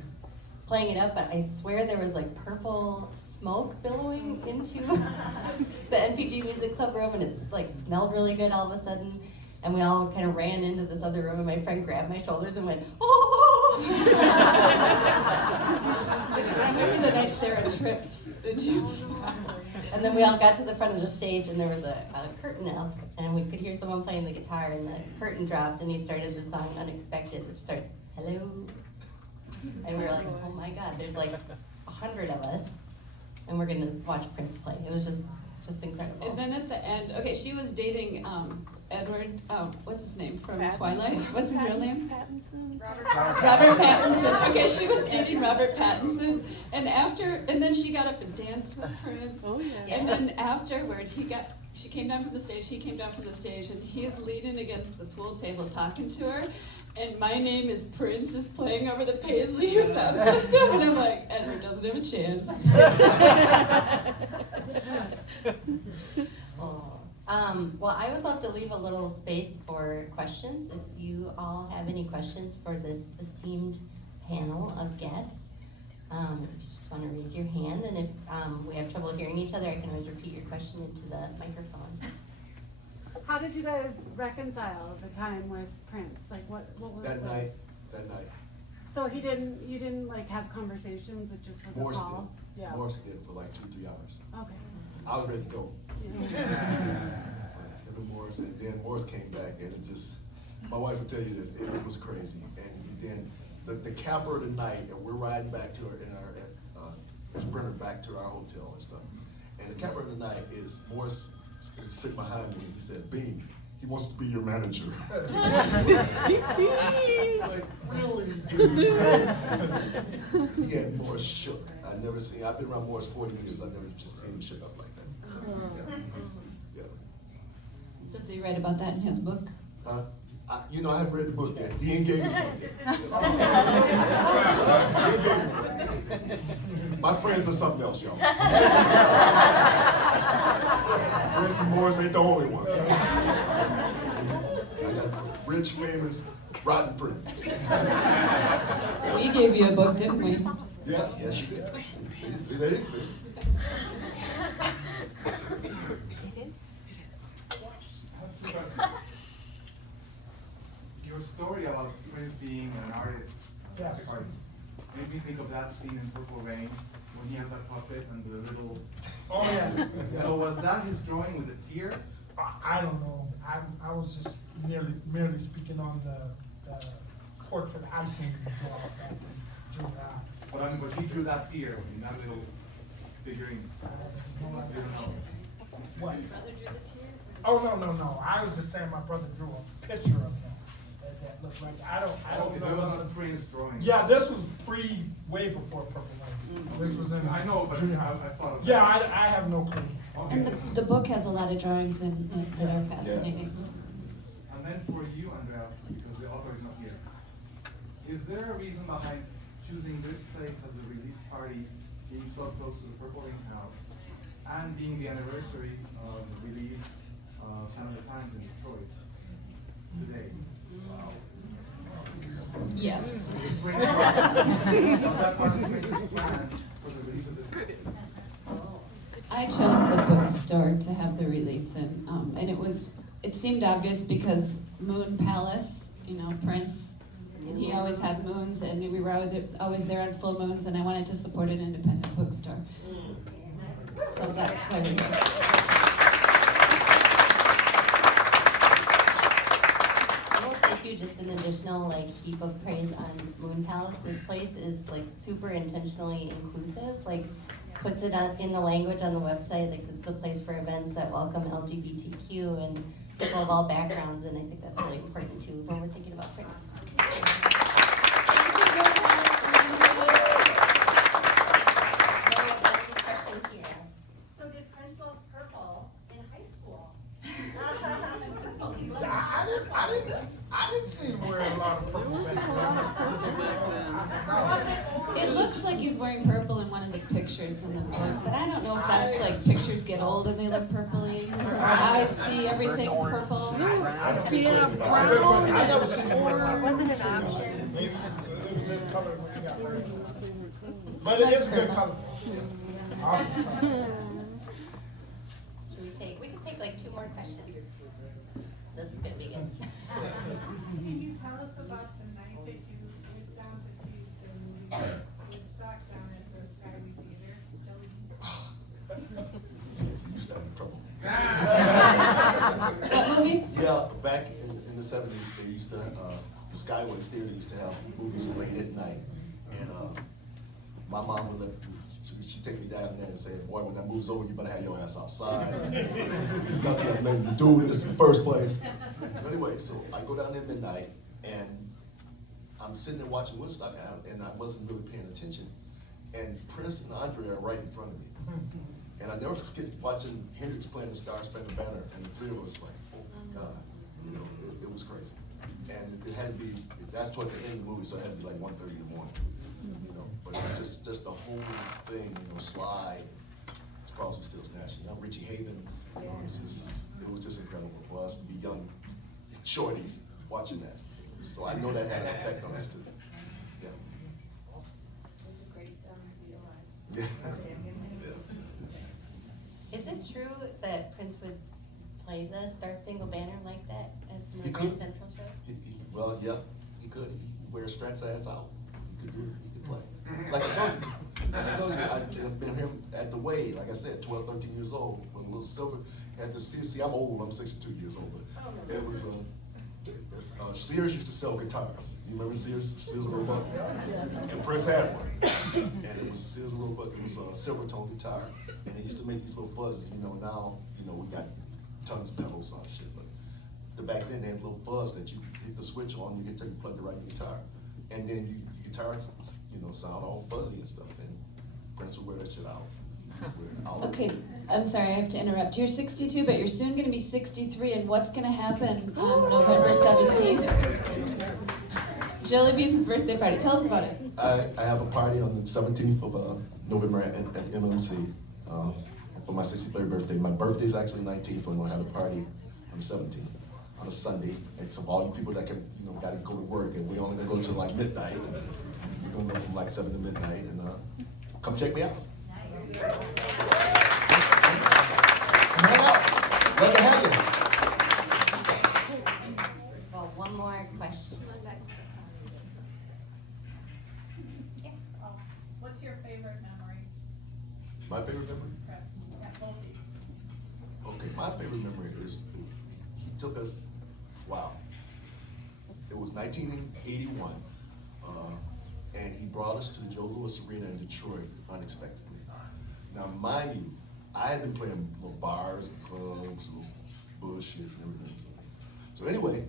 playing it up, but I swear there was like purple smoke billowing into the NPG Music Club room, and it's like smelled really good all of a sudden. And we all kind of ran into this other room, and my friend grabbed my shoulders and went, oh! I remember the night Sarah tripped, did you? And then we all got to the front of the stage, and there was a curtain up, and we could hear someone playing the guitar, and the curtain dropped, and he started the song Unexpected, which starts, hello. And we were like, oh my God, there's like 100 of us, and we're gonna watch Prince play. It was just incredible. And then at the end, okay, she was dating Edward, what's his name from Twilight? What's his real name? Pattinson. Robert Pattinson. Okay, she was dating Robert Pattinson, and then she got up and danced with Prince. Oh, yeah. And then afterward, she came down from the stage, he came down from the stage, and he's leaning against the pool table talking to her. And My Name is Prince is playing over the Paisley sound system, and I'm like, Edward doesn't have a chance. Well, I would love to leave a little space for questions. If you all have any questions for this esteemed panel of guests, If you just want to raise your hand, and if we have trouble hearing each other, I can always repeat your question into the microphone. How did you guys reconcile the time with Prince? Like, what was That night. So you didn't like have conversations, it just was Morse a call? did. Yeah. Morse did for like 2-3 hours. Okay. I was ready to go. Yeah. Him and Morris, and then Morris came back, and it just, my wife will tell you this, it was crazy. And then the capper of the night, and we're riding back to our sprinter back to our hotel and stuff. And the capper of the night is Morris sitting behind me, and he said, "Bean, he wants to be your manager." Like, really, dude? He had Morris shook. I've been around Morris 40 years, I've never just seen him shook up like that. Yeah. Does he write about that in his book? I haven't read the book yet. He ain't gave me one yet. My friends are something else, y'all. Prince and Morris ain't the only ones. I got some rich, famous, rotten friends. We gave you a book, didn't we? Yeah, yes, you did. See, they exist. Your story about Prince being an artist, Yes. made me think of that scene in Purple Rain when he has that puppet and the little. Oh, yeah. So was that his drawing with a tear? I don't know. I was just merely speaking on the portrait I seen him draw back in July. But he drew that tear in that little figurine. You don't know. What? Oh, no. I was just saying my brother drew a picture of him that looked like, I don't There know. was a Prince drawing. Yeah, this was way before Purple Rain. This was in. I know, but junior I high. thought of Yeah, that. I have no clue. And the book has a lot of drawings in it that are fascinating. And then for you, Andrea, because the author is not here, is there a reason behind choosing this place as a release party, being so close to the Purple Rain House, and being the anniversary of the release of Sound of the Times in Detroit today? Yes. Was that part of the plan for the release of this book? I chose the bookstore to have the release in, and it seemed obvious because Moon Palace, Prince, and he always had moons, and we were always there on full moons, and I wanted to support an independent bookstore. So that's why we're here. I will say too, just an additional heap of praise on Moon Palace. This place is super intentionally inclusive. Puts it in the language on the website. This is a place for events that welcome LGBTQ and people of all backgrounds, and I think that's really important too when we're thinking about Prince. So did Prince love purple in high school? I didn't see him wearing a lot of purple back then. It looks like he's wearing purple in one of the pictures in the book, but I don't know if that's pictures get old and they look purpley, or I see everything purple. Wasn't an option. Maybe it was this color when he got married. But it is a good color. Awesome color. We can take 2 more questions. This is gonna be good. Can you tell us about the night that you went down to see the movie Woodstock down at the Skyway Theater, Jellybean? You start in trouble. What movie? Yeah, back in the 70s, they used to, the Skyway Theater used to have movies late at night. And my mom would she'd take me down there and say, "Boy, when that movie's over, you better have your ass outside. Nothing I'm letting you do this in the first place." So anyway, so I go down there midnight, and I'm sitting there watching Woodstock, and I wasn't really paying attention. And Prince and Andrea are right in front of me. And I never forget watching Hendrix playing the Star Spangled Banner, and the 3 of us like, oh my God, it was crazy. And it had to be, that's toward the end of the movie, so it had to be like 1:30 in the morning. But it was just the whole thing, Sly, Crosby, Stills, Nash, Richie Havens. It was just incredible for us to be young shorties watching that. So I know that had an effect on us too. Yeah. It was a great Is it true that Prince would play the Star Spangled Banner like that at some of the He Grand could. Central shows? Well, yeah, he could. He wears Strat's ass out. He could do it. He could play. Like I told you, I've been him at the Wade, like I said, 12, 13 years old, when Little Silver had the Sears. See, I'm old, I'm 62 years old, but it was Sears used to sell guitars. You remember Sears? Sears and Roebuck? And Prince had one. And it was Sears and Roebuck. It was a silver tone guitar. And they used to make these little fuzzes. Now, we got tons of pedals and shit. But back then, they had a little fuzz that you hit the switch on, you could take and plug the right guitar. And then your guitars, sound all fuzzy and stuff. And Prince would wear that shit out. Okay, I'm sorry, I have to interrupt. You're 62, but you're soon gonna be 63, and what's gonna happen on November 17th? Jellybean's birthday party, tell us about it. I have a party on the 17th of November at MMC for my 63rd birthday. My birthday is actually 19th, and I'm gonna have a party on the 17th, on a Sunday. And so all you people that can, gotta go to work, and we only gonna go till like midnight. We're gonna go from like 7 to midnight, and come check me out. Come on out. Glad to have you. Well, one more question. What's your favorite memory? My favorite memory? Yeah, both of you. Okay, my favorite memory is he took us, wow. It was 1981, and he brought us to the Joe Louis Arena in Detroit unexpectedly. Now, mind you, I had been playing little bars and clubs, little bullshit and everything. So anyway,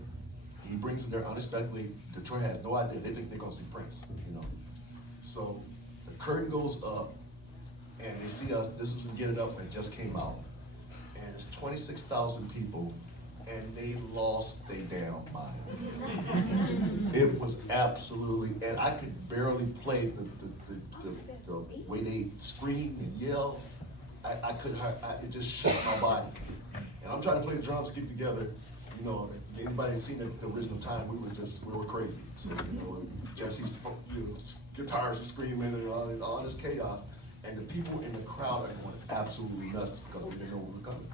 he brings us there unexpectedly. Detroit has no idea. They think they're gonna see Prince, So the curtain goes up, and they see us. This is Get It Up that just came out, and it's 26,000 people, and they lost their damn mind. It was absolutely, and I could barely play the way they scream and yell. I couldn't, it just shut my body. And I'm trying to play the drums, keep together. Anybody seen the original time, we were crazy. So, Jesse's guitars are screaming and all this chaos. And the people in the crowd are going absolutely nuts because they didn't know we were coming.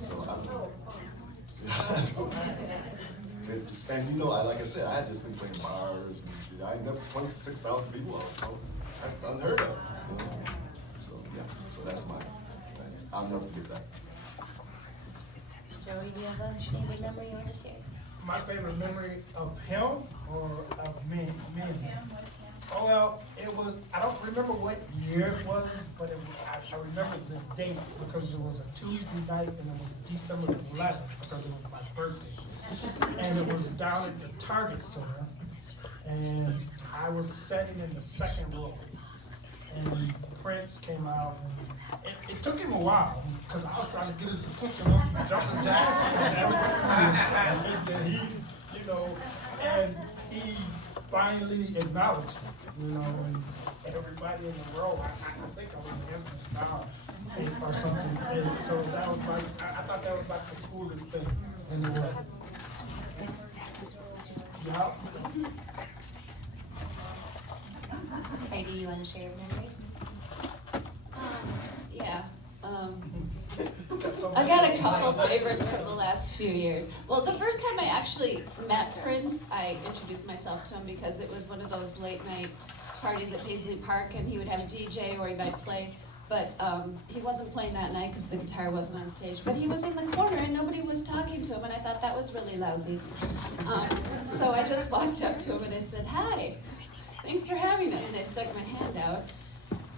So and like I said, I had just been playing bars and shit. I ain't never 26,000 people. That's unheard of. So yeah, so that's my thing. I'll never forget that. Joey, do you have a favorite memory you want to share? My favorite memory of him or of me? Oh, well, it was, I don't remember what year it was, but I remember the date because it was a Tuesday night and it was December 11th because it was my birthday. And it was down at the Target Center, and I was sitting in the second row. And Prince came out, and it took him a while because I was trying to get his attention on jumping jacks and everything. And he finally acknowledged it, and everybody in the row, I think I was against the style or something. And so that was like, I thought that was like the coolest thing in the world. Yeah. Heidi, you want to share a memory? Yeah. I got a couple favorites from the last few years. Well, the first time I actually met Prince, I introduced myself to him because it was one of those late night parties at Paisley Park, and he would have a DJ or he might play. But he wasn't playing that night because the guitar wasn't on stage. But he was in the corner and nobody was talking to him, and I thought that was really lousy. So I just walked up to him and I said, "Hi, thanks for having us." And I stuck my hand out,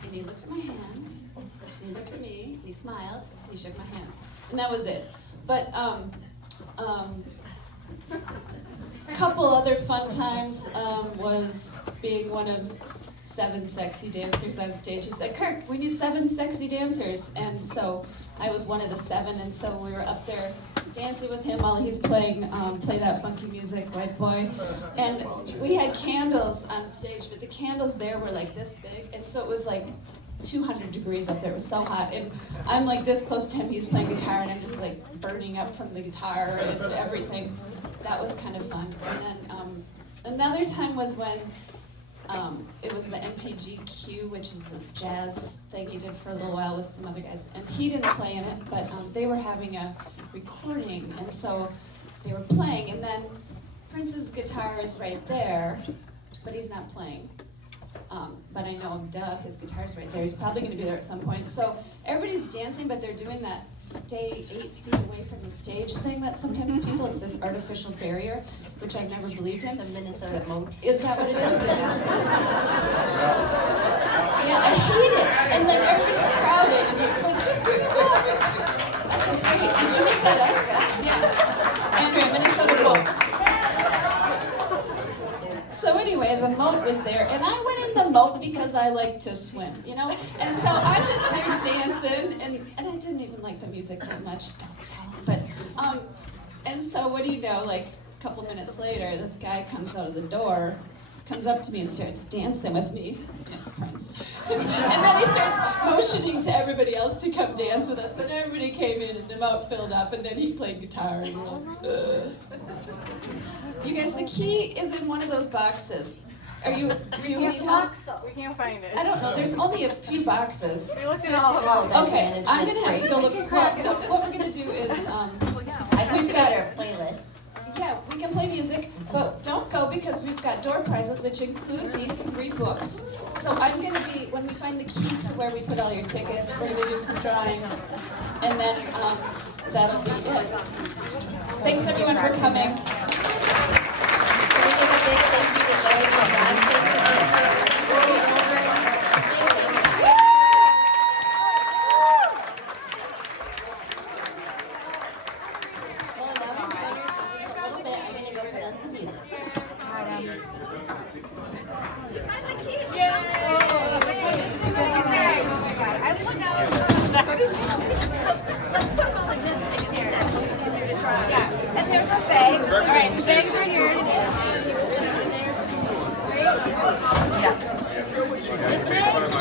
and he looked at my hand, and he looked at me, and he smiled, and he shook my hand. And that was it. But a couple other fun times was being one of 7 sexy dancers on stage. He said, "Kirk, we need 7 sexy dancers." And so I was one of the 7, and so we were up there dancing with him while he's playing Play That Funky Music, White Boy. And we had candles on stage, but the candles there were like this big, and so it was like 200 degrees up there. It was so hot, and I'm like this close to him. He's playing guitar, and I'm just like burning up from the guitar and everything. That was kind of fun. And then another time was when It was the NPGQ, which is this jazz thing he did for a little while with some other guys. And he didn't play in it, but they were having a recording, and so they were playing. And then Prince's guitar is right there, but he's not playing. But I know, duh, his guitar's right there. He's probably going to be there at some point. So everybody's dancing, but they're doing that stay 8 feet away from the stage thing that sometimes people, it's this artificial barrier, which I've never believed in. The Minnesota moat. Is that what it is? Yeah, I hate it. And then everybody's crowded, and you're like, just give it up. That's so great. Did you make that up? Yeah. Andrea, Minnesota moat. So anyway, the moat was there, and I went in the moat because I like to swim, you know? And so I'm just there dancing, and I didn't even like the music that much, don't tell him, but, and so what do you know, like a couple minutes later, this guy comes out of the door, comes up to me and starts dancing with me, and it's Prince. And then he starts motioning to everybody else to come dance with us, then everybody came in, and the moat filled up, and then he played guitar, and we're like, ugh. You guys, the key is in one of those boxes. Do you need help? We can't find it. I don't know, there's only a few boxes. We looked at all of them. Okay, I'm gonna have to go look. What we're gonna do is, We've got our playlist. yeah, we can play music, but don't go because we've got door prizes, which include these 3 books. So I'm gonna be, when we find the key to where we put all your tickets, we're gonna do some drawings, and then that'll be it. Thanks everyone for coming. Can we give a big thank you to Jellybean Johnson? Well, announced winners in just a little bit. I'm going to go put on some music. Let's put them all like this. It's easier to draw. Yeah. And there's a bag. All right, the bags are here.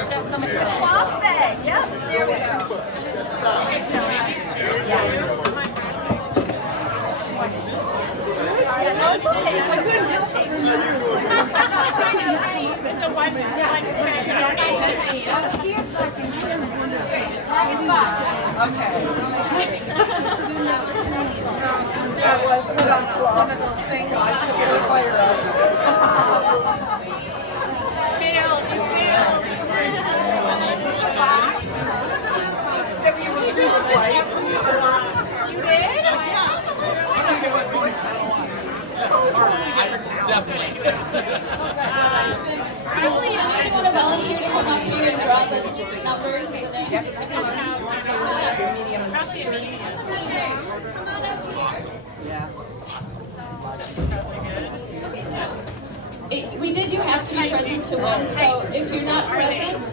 It's a cloth bag. Yep. There we go. Yeah, no, it's okay. I couldn't change. It's a white man. Okay. That was one of those things. You did? Definitely. Anybody want to volunteer to come up here and draw the numbers and the names? We did, you have to be present to win, so if you're not present,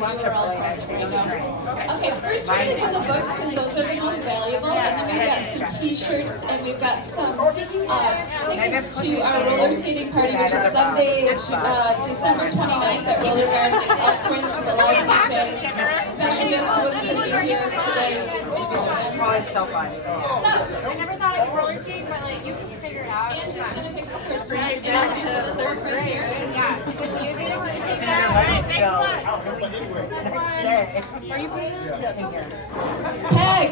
but you are all present right now. Okay, first we're going to do the books because those are the most valuable, and then we've got some t-shirts and we've got some tickets to our roller skating party, which is Sunday, December 29th at Roller Garden. It's up Prince with a live DJ. Special guest who wasn't going to be here today is going to be there. It's so fun. So, I never thought I could roller skate, but like you can figure it out. Angie's going to pick the first one, and I'm going to put this book right here. Yeah, with music. Alright, thanks a lot. Are you playing? Peg!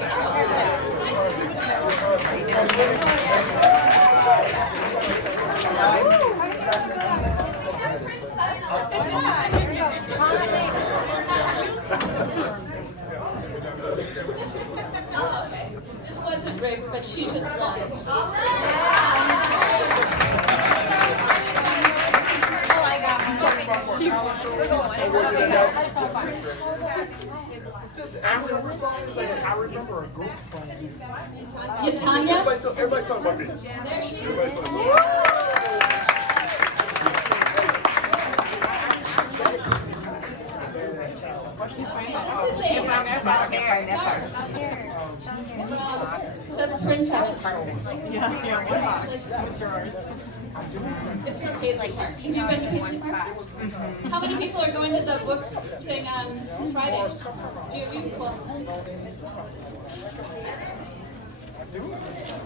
Oh, okay. This wasn't rigged, but she just won. I remember a group playing. Tanya? Everybody's talking about me. There she is. This is a scarf. It says Prince on it. It's from Paisley Park. Have you been to Paisley Park? How many people are going to the book thing on Friday? A few of you? Cool.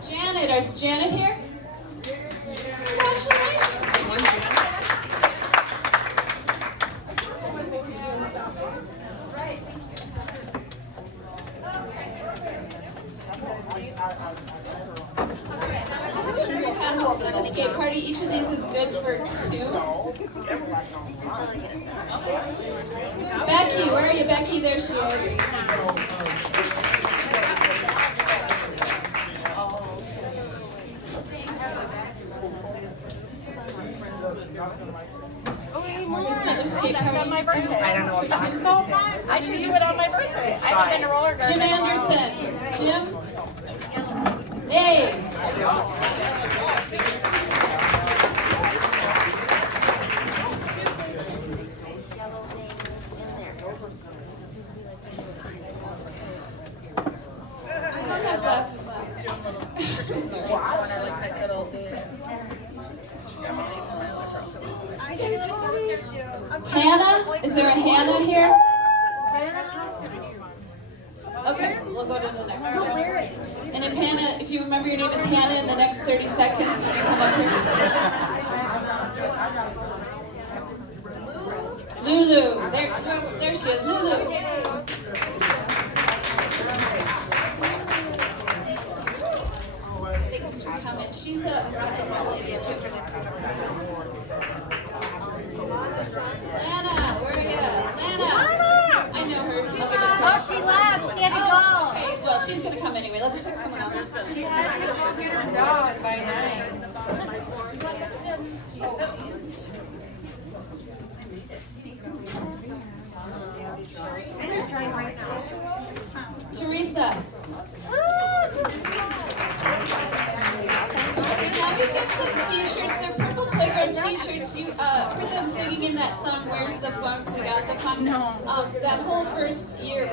Janet, is Janet here? Congratulations. Free passes to the skate party. Each of these is good for 2. Becky, where are you, Becky? There she is. Another skate party. on my birthday. I don't know what that's so fun. I should do it on my birthday. I haven't been to roller Jim Anderson. Jim? Dave. I don't have glasses left. Hannah? Is there a Hannah here? Okay, we'll go to the next one. And if Hannah, if you remember your name is Hannah in the next 30 seconds, you can come up here. Lulu. There she is. Lulu. Thanks for coming. She's a lady too. Lana, where are you? Lana! I know her. I'll give it to her. Oh, she left. She had to go. Okay, well, she's going to come anyway. Let's pick someone else. She had to go get her dog by 9. Teresa. Okay, now we've got some t-shirts. They're Purple Playground t-shirts. You heard them singing in that song, Where's the Funk? We Got the Funk. No. That whole first year,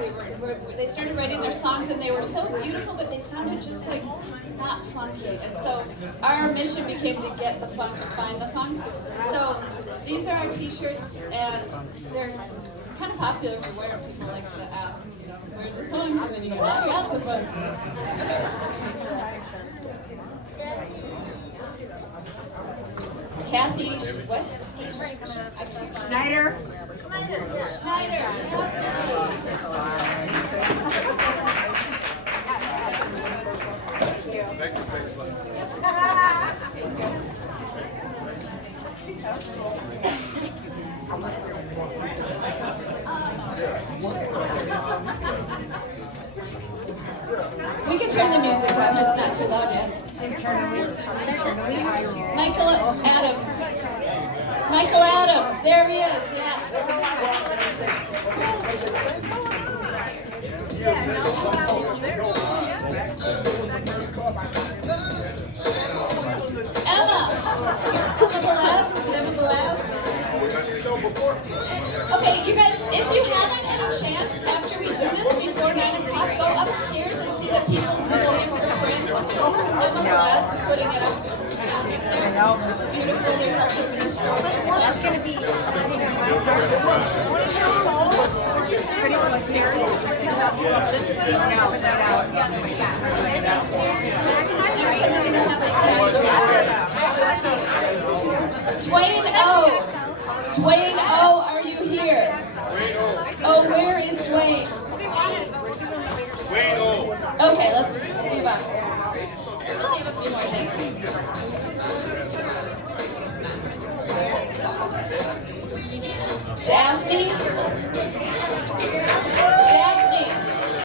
they started writing their songs, and they were so beautiful, but they sounded just like not funky. And so our mission became to get the funk and find the funk. So these are our t-shirts, and they're kind of popular for where people like to ask, where's the funk? And then you go, I got the funk. Okay. Kathy, what? Schneider. Schneider. We can turn the music up, just not too loud yet. Michael Adams. Michael Adams, there he is, yes. Emma. Emma Velaz, is it Emma Velaz? Okay, you guys, if you haven't had a chance after we do this before 9 o'clock, go upstairs and see the People's Museum for Prince. Emma Velaz is putting it up. It's beautiful. There's also some stories. That's going to be. Next time we're going to have a TV. Dwayne O. Dwayne O, are you here? Oh, where is Dwayne? Okay, let's move on. We'll leave a few more things. Daphne?